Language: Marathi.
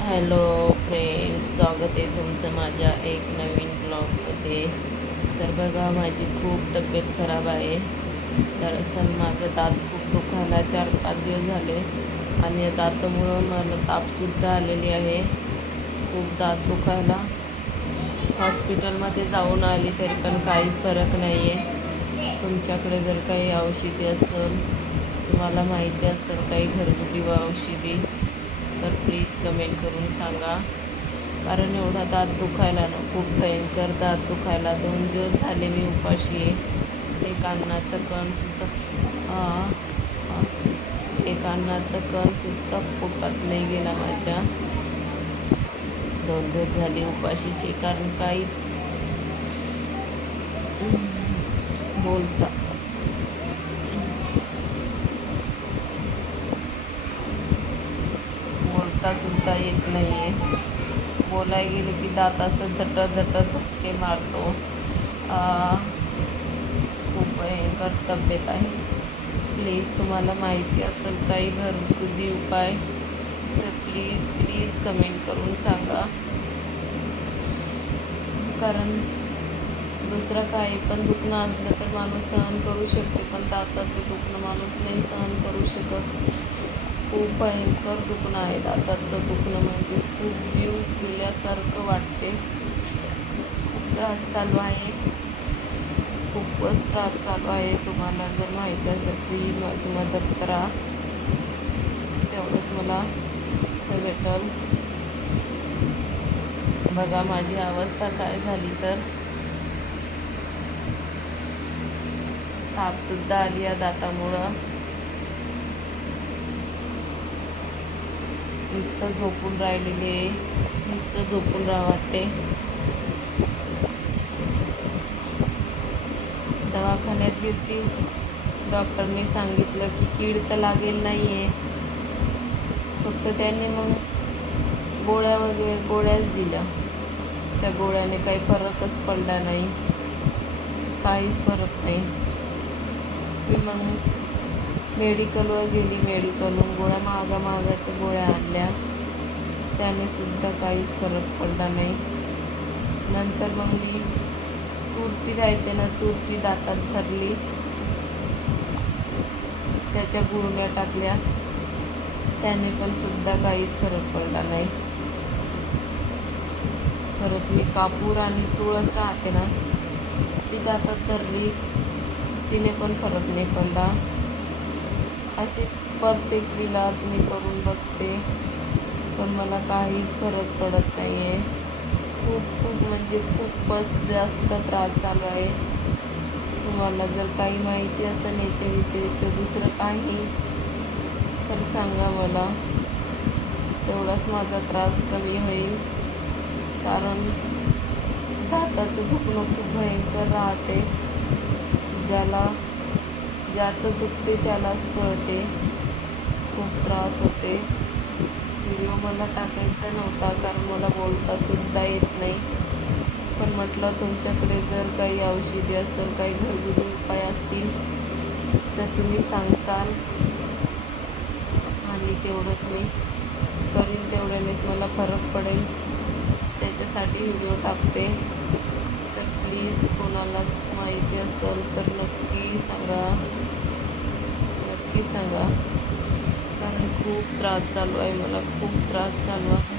हॅलो फ्रेंड्स, स्वागत आहे तुमचं माझ्या एक नवीन ब्लॉगमध्ये. तर बघा, माझी खूप तब्येत खराब आहे. दरअसल माझं दात खूप दुखायला 4-5 दिवस झाले आणि या दातामुळं मला तापसुद्धा आलेली आहे. खूप दात दुखायला हॉस्पिटलमध्ये जाऊन आली तरी पण काहीच फरक नाही आहे. तुमच्याकडे जर काही औषधी असेल, तुम्हाला माहिती असेल काही घरगुती औषधी, तर प्लीज कमेंट करून सांगा. कारण एवढा दात दुखायला ना, खूप भयंकर दात दुखायला 2 दिवस झाले मी उपाशी आहे. एक अन्नाचं कणसुद्धा पोटात नाही गेला माझ्या. 2 दिवस झाले उपाशीचे. कारण काही बोलता बोलता सुद्धा येत नाही आहे. बोलाय गेले की दात असं झटके मारतो. खूप भयंकर तब्येत आहे. प्लीज तुम्हाला माहिती असेल काही घरगुती उपाय, तर प्लीज प्लीज कमेंट करून सांगा. कारण दुसरं काही पण दुखणं असलं तर माणूस सहन करू शकते, पण दाताचं दुखणं माणूस नाही सहन करू शकत. खूप भयंकर दुखणं आहे दाताचं दुखणं, म्हणजे खूप जीव गेल्यासारखं वाटते. खूप त्रास चालू आहे, खूपच त्रास चालू आहे. तुम्हाला जर माहिती असेल प्लीज माझी मदत करा, तेवढंच मला हे भेटल. बघा माझी अवस्था काय झाली, तर तापसुद्धा आली या दातामुळं. नुसतं झोपून राहिलेली आहे, नुसतं झोपून वाटते. दवाखान्यात गेली, डॉक्टरने सांगितलं की कीड तर लागेल नाही आहे, फक्त त्याने मग गोळ्याच दिल्या. त्या गोळ्याने काही फरकच पडला नाही, काहीच फरक नाही. मी मग मेडिकलवर गेली, मेडिकलहून गोळ्या महागाच्या गोळ्या आणल्या, त्याने सुद्धा काहीच फरक पडला नाही. नंतर मग मी तुरटी राहते ना, तुरटी दातात धरली, त्याच्या गुळण्या टाकल्या, त्याने पण सुद्धा काहीच फरक पडला नाही. परत मी कापूर आणि तुळस राहते ना, ती दातात धरली, तिने पण फरक नाही पडला. असे प्रत्येक इलाज मी करून बघते, पण मला काहीच फरक पडत नाही आहे. खूप म्हणजे खूपच जास्त त्रास चालू आहे. तुम्हाला जर काही माहिती असेल याच्या व्यतिरिक्त दुसरं काही, तर सांगा मला, तेवढाच माझा त्रास कमी होईल. कारण दाताचं दुखणं खूप भयंकर राहते. ज्याचं दुखते त्यालाच कळते. खूप त्रास होते. व्हिडिओ मला टाकायचा नव्हता, कारण मला बोलता सुद्धा येत नाही, पण म्हटलं तुमच्याकडे जर काही औषधी असेल, काही घरगुती उपाय असतील, तर तुम्ही सांगसाल आणि तेवढंच मी करीन, तेवढ्यानेच मला फरक पडेल, त्याच्यासाठी व्हिडिओ टाकते. तर प्लीज कोणालाच माहिती असेल तर नक्की सांगा, कारण खूप त्रास चालू आहे, मला खूप त्रास चालू आहे.